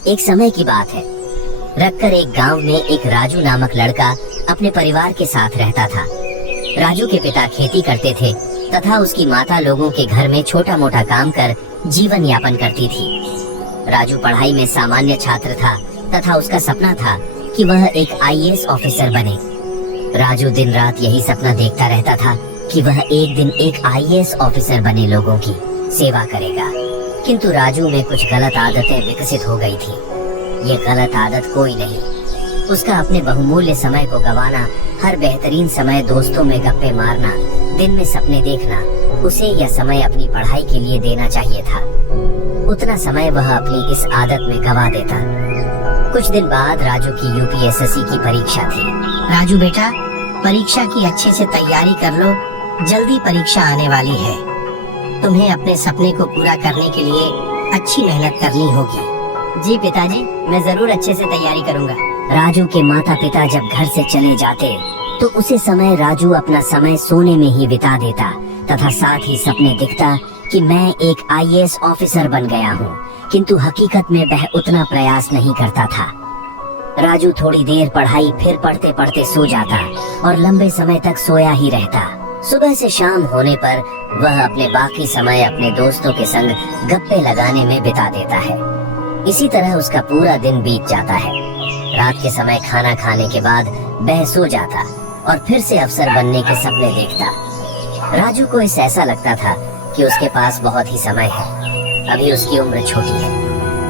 एक समय की बात है। रखकर एक गांव में एक राजू नामक लड़का अपने परिवार के साथ रहता था। राजू के पिता खेती करते थे तथा उसकी माता लोगों के घर में छोटा मोटा काम कर जीवन यापन करती थी। राजू पढ़ाई में सामान्य छात्र था तथा उसका सपना था कि वह एक आईएएस ऑफिसर बने। राजू दिन रात यही सपना देखता रहता था कि वह एक दिन एक आईएएस ऑफिसर बने लोगों की सेवा करेगा। किंतु राजू में कुछ गलत आदतें विकसित हो गई थी। ये गलत आदत कोई नहीं, उसका अपने बहुमूल्य समय को गंवाना, हर बेहतरीन समय दोस्तों में गप्पे मारना, दिन में सपने देखना, उसे यह समय अपनी पढ़ाई के लिए देना चाहिए था। उतना समय वह अपनी इस आदत में गंवा देता। कुछ दिन बाद राजू की यूपीएसएससी की परीक्षा थी। राजू बेटा, परीक्षा की अच्छे से तैयारी कर लो, जल्दी परीक्षा आने वाली है। तुम्हें अपने सपने को पूरा करने के लिए अच्छी मेहनत करनी होगी। जी पिताजी, मैं जरूर अच्छे से तैयारी करूंगा। राजू के माता पिता जब घर से चले जाते तो उसी समय राजू अपना समय सोने में ही बिता देता तथा साथ ही सपने दिखता कि मैं एक आईएएस ऑफिसर बन गया हूँ, किंतु हकीकत में वह उतना प्रयास नहीं करता था। राजू थोड़ी देर पढ़ाई, फिर पढ़ते पढ़ते सो जाता और लंबे समय तक सोया ही रहता। सुबह से शाम होने पर वह अपने बाकी समय अपने दोस्तों के संग गप्पे लगाने में बिता देता है। इसी तरह उसका पूरा दिन बीत जाता है। रात के समय खाना खाने के बाद वह सो जाता और फिर से अफसर बनने के सपने देखता। राजू को ऐसा लगता था कि उसके पास बहुत ही समय है, अभी उसकी उम्र छोटी है।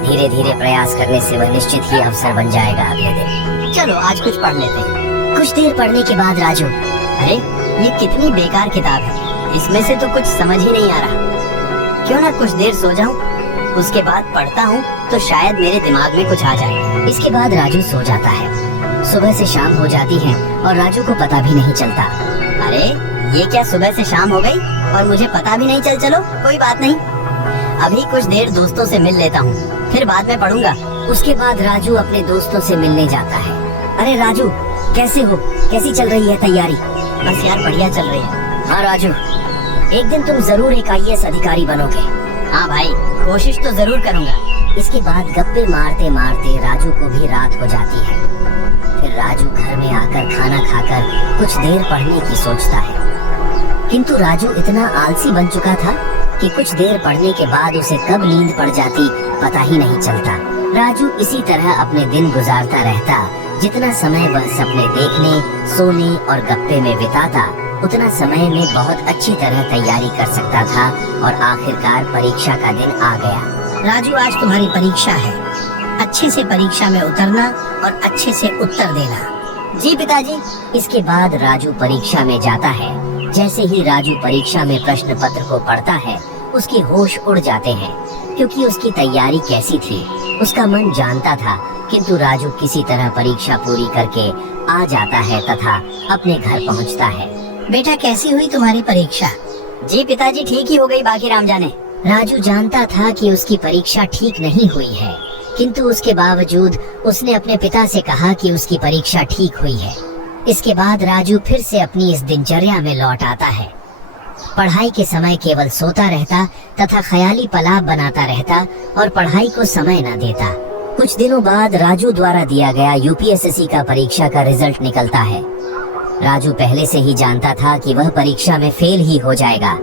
धीरे धीरे प्रयास करने से वह निश्चित ही अफसर बन जाएगा अगले दिन। चलो आज कुछ पढ़ लेते हैं। कुछ देर पढ़ने के बाद राजू, अरे ये कितनी बेकार किताब है, इसमें से तो कुछ समझ ही नहीं आ रहा। क्यों ना कुछ देर सो जाऊं, उसके बाद पढ़ता हूँ तो शायद मेरे दिमाग में कुछ आ जाए। इसके बाद राजू सो जाता है। सुबह से शाम हो जाती है और राजू को पता भी नहीं चलता। अरे ये क्या, सुबह से शाम हो गई और मुझे पता भी नहीं चलो कोई बात नहीं, अभी कुछ देर दोस्तों से मिल लेता हूँ, फिर बाद में पढ़ूंगा। उसके बाद राजू अपने दोस्तों से मिलने जाता है। अरे राजू, कैसे हो, कैसी चल रही है तैयारी? बस यार बढ़िया चल रही है। हाँ राजू, एक दिन तुम जरूर एक आईएएस अधिकारी बनोगे। हाँ भाई, कोशिश तो जरूर करूँगा। इसके बाद गप्पे मारते मारते राजू को भी रात हो जाती है। फिर राजू घर में आकर खाना खाकर कुछ देर पढ़ने की सोचता है, किंतु राजू इतना आलसी बन चुका था कि कुछ देर पढ़ने के बाद उसे कब नींद पड़ जाती पता ही नहीं चलता। राजू इसी तरह अपने दिन गुजारता रहता। जितना समय वह सपने देखने, सोने और गप्पे में बिताता, उतना समय में बहुत अच्छी तरह तैयारी कर सकता था और आखिरकार परीक्षा का दिन आ गया। राजू, आज तुम्हारी परीक्षा है, अच्छे से परीक्षा में उतरना और अच्छे से उत्तर देना। जी पिताजी। इसके बाद राजू परीक्षा में जाता है। जैसे ही राजू परीक्षा में प्रश्न पत्र को पढ़ता है, उसके होश उड़ जाते हैं, क्योंकि उसकी तैयारी कैसी थी उसका मन जानता था। किंतु राजू किसी तरह परीक्षा पूरी करके आ जाता है तथा अपने घर पहुंचता है। बेटा, कैसी हुई तुम्हारी परीक्षा? जी पिताजी, ठीक ही हो गई, बाकी राम जाने। राजू जानता था कि उसकी परीक्षा ठीक नहीं हुई है, किंतु उसके बावजूद उसने अपने पिता से कहा कि उसकी परीक्षा ठीक हुई है। इसके बाद राजू फिर से अपनी इस दिनचर्या में लौट आता है। पढ़ाई के समय केवल सोता रहता तथा ख्याली पलाव बनाता रहता और पढ़ाई को समय न देता। कुछ दिनों बाद राजू द्वारा दिया गया यूपीएसएससी का परीक्षा का रिजल्ट निकलता है। राजू पहले से ही जानता था कि वह परीक्षा में फेल ही हो जाएगा।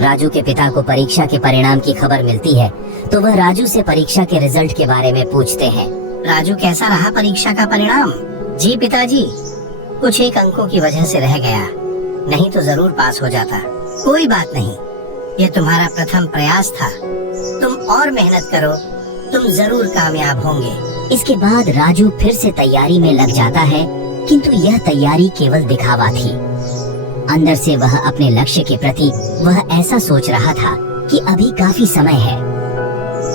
राजू के पिता को परीक्षा के परिणाम की खबर मिलती है तो वह राजू से परीक्षा के रिजल्ट के बारे में पूछते हैं। राजू, कैसा रहा परीक्षा का परिणाम? जी पिताजी, कुछ एक अंकों की वजह से रह गया, नहीं तो जरूर पास हो जाता। कोई बात नहीं, ये तुम्हारा प्रथम प्रयास था, तुम और मेहनत करो, तुम जरूर कामयाब होंगे। इसके बाद राजू फिर से तैयारी में लग जाता है, किंतु यह तैयारी केवल दिखावा थी। अंदर से वह अपने लक्ष्य के प्रति वह ऐसा सोच रहा था कि अभी काफी समय है,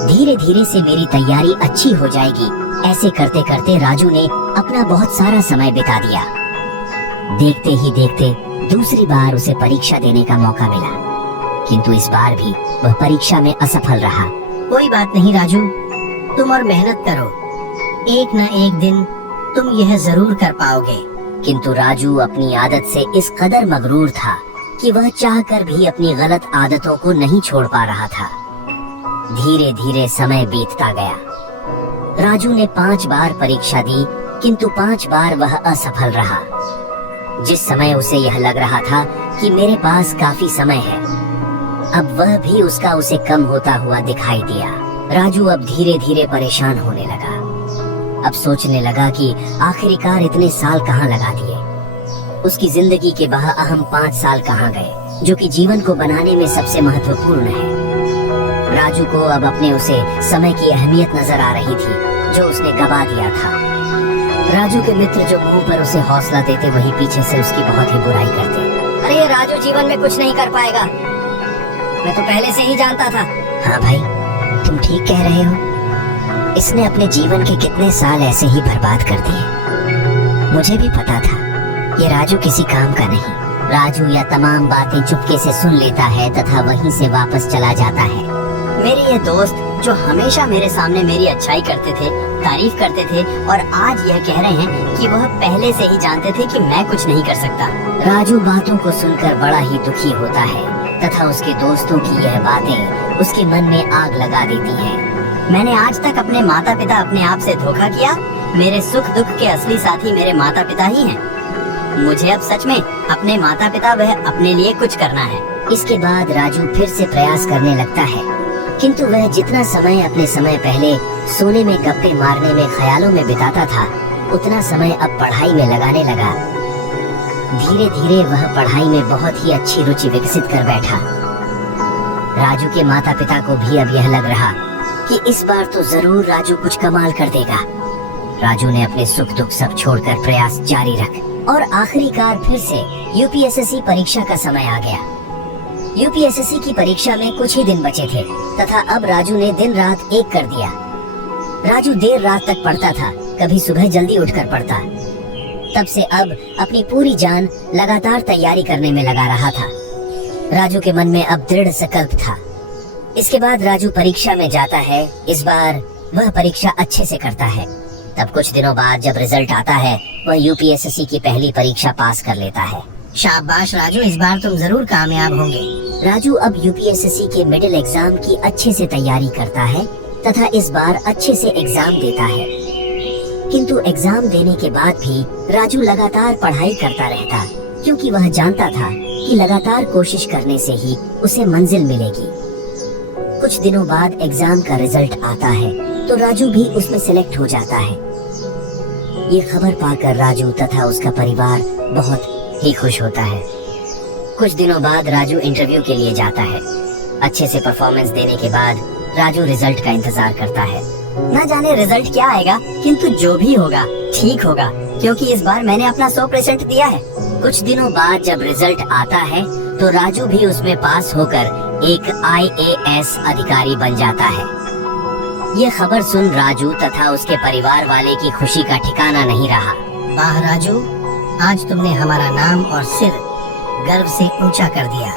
धीरे धीरे से मेरी तैयारी अच्छी हो जाएगी। ऐसे करते करते राजू ने अपना बहुत सारा समय बिता दिया। देखते ही देखते दूसरी बार उसे परीक्षा देने का मौका मिला, किंतु इस बार भी वह परीक्षा में असफल रहा। कोई बात नहीं राजू, तुम और मेहनत करो, एक न एक दिन तुम यह जरूर कर पाओगे। किंतु राजू अपनी आदत से इस कदर मगरूर था कि वह चाहकर भी अपनी गलत आदतों को नहीं छोड़ पा रहा था। धीरे धीरे समय बीतता गया। राजू ने 5 बार परीक्षा दी, किंतु 5 बार वह असफल रहा। जिस समय उसे यह लग रहा था कि मेरे पास काफी समय है, अब वह भी उसका उसे कम होता हुआ दिखाई दिया। राजू अब धीरे धीरे परेशान होने लगा। अब सोचने लगा कि आखिरकार इतने साल कहाँ लगा दिए। उसकी जिंदगी के वह अहम 5 साल कहाँ गए, जो कि जीवन को बनाने में सबसे महत्वपूर्ण है। राजू को अब अपने उसे समय की अहमियत नजर आ रही थी, जो उसने गवा दिया था। राजू के मित्र जो मुंह पर उसे हौसला देते, वही पीछे से उसकी बहुत ही बुराई करते। अरे ये राजू जीवन में कुछ नहीं कर पाएगा, मैं तो पहले से ही जानता था। हाँ भाई, तुम ठीक कह रहे हो। इसने अपने जीवन के कितने साल ऐसे ही बर्बाद कर दिए। मुझे भी पता था ये राजू किसी काम का नहीं। राजू यह तमाम बातें चुपके से सुन लेता है तथा वहीं से वापस चला जाता है। मेरे ये दोस्त जो हमेशा मेरे सामने मेरी अच्छाई करते थे, तारीफ करते थे, और आज यह कह रहे हैं कि वह पहले से ही जानते थे कि मैं कुछ नहीं कर सकता। राजू बातों को सुनकर बड़ा ही दुखी होता है तथा उसके दोस्तों की यह बातें उसके मन में आग लगा देती हैं। मैंने आज तक अपने माता पिता अपने आप से धोखा किया। मेरे सुख दुख के असली साथी मेरे माता पिता ही हैं। मुझे अब सच में अपने माता पिता वह अपने लिए कुछ करना है। इसके बाद राजू फिर से प्रयास करने लगता है, किंतु वह जितना समय अपने समय पहले सोने में गप्पे मारने में ख्यालों में बिताता था, उतना समय अब पढ़ाई में लगाने लगा। धीरे धीरे वह पढ़ाई में बहुत ही अच्छी रुचि विकसित कर बैठा। राजू के माता पिता को भी अब यह लग रहा कि इस बार तो जरूर राजू कुछ कमाल कर देगा। राजू ने अपने सुख दुख सब छोड़कर प्रयास जारी रख और आखिरकार फिर से यूपीएसएससी परीक्षा का समय आ गया। यूपीएसएससी की परीक्षा में कुछ ही दिन बचे थे तथा अब राजू ने दिन रात एक कर दिया। राजू देर रात तक पढ़ता था, कभी सुबह जल्दी उठकर पढ़ता। तब से अब अपनी पूरी जान लगातार तैयारी करने में लगा रहा था। राजू के मन में अब दृढ़ संकल्प था। इसके बाद राजू परीक्षा में जाता है। इस बार वह परीक्षा अच्छे से करता है। तब कुछ दिनों बाद जब रिजल्ट आता है, वह यूपीएसएससी की पहली परीक्षा पास कर लेता है। शाबाश राजू, इस बार तुम जरूर कामयाब होंगे। राजू अब यूपीएसएससी के मिडिल एग्जाम की अच्छे से तैयारी करता है तथा इस बार अच्छे से एग्जाम देता है। किंतु एग्जाम देने के बाद भी राजू लगातार पढ़ाई करता रहता, क्योंकि वह जानता था कि लगातार कोशिश करने से ही उसे मंजिल मिलेगी। कुछ दिनों बाद एग्जाम का रिजल्ट आता है तो राजू भी उसमें सिलेक्ट हो जाता है। ये खबर पाकर राजू तथा उसका परिवार बहुत ही खुश होता है। कुछ दिनों बाद राजू इंटरव्यू के लिए जाता है। अच्छे से परफॉर्मेंस देने के बाद राजू रिजल्ट का इंतजार करता है। न जाने रिजल्ट क्या आएगा, किंतु जो भी होगा ठीक होगा, क्योंकि इस बार मैंने अपना 100% दिया है। कुछ दिनों बाद जब रिजल्ट आता है तो राजू भी उसमें पास होकर एक IAS अधिकारी बन जाता है। ये खबर सुन राजू तथा उसके परिवार वाले की खुशी का ठिकाना नहीं रहा। वाह राजू, आज तुमने हमारा नाम और सिर गर्व से ऊंचा कर दिया।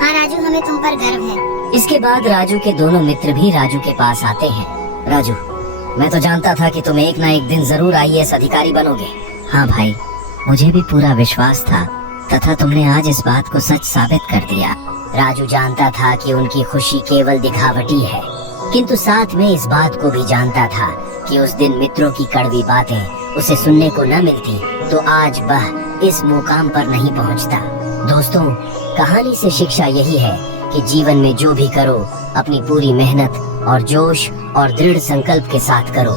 हाँ राजू, हमें तुम पर गर्व है। इसके बाद राजू के दोनों मित्र भी राजू के पास आते हैं। राजू, मैं तो जानता था कि तुम एक ना एक दिन जरूर IAS अधिकारी बनोगे। हाँ भाई, मुझे भी पूरा विश्वास था तथा तुमने आज इस बात को सच साबित कर दिया। राजू जानता था कि उनकी खुशी केवल दिखावटी है, किंतु साथ में इस बात को भी जानता था कि उस दिन मित्रों की कड़वी बातें उसे सुनने को न मिलती तो आज वह इस मुकाम पर नहीं पहुंचता। दोस्तों, कहानी से शिक्षा यही है कि जीवन में जो भी करो, अपनी पूरी मेहनत और जोश और दृढ़ संकल्प के साथ करो।